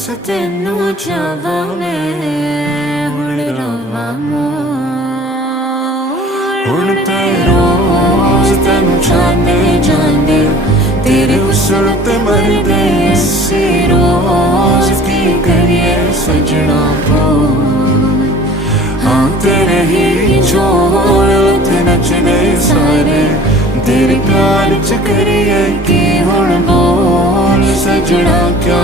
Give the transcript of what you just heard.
बस तेनू चाहवा मैं हुण रवा हुण ते रोज तेनू चाहते जांदे तेरे हुस्न ते मरदे असी रोज की करिए सजना बोल हाँ तेरे ही झोल ते नचने सारे तेरे प्यार च करिए की हुण बोल सजना क्या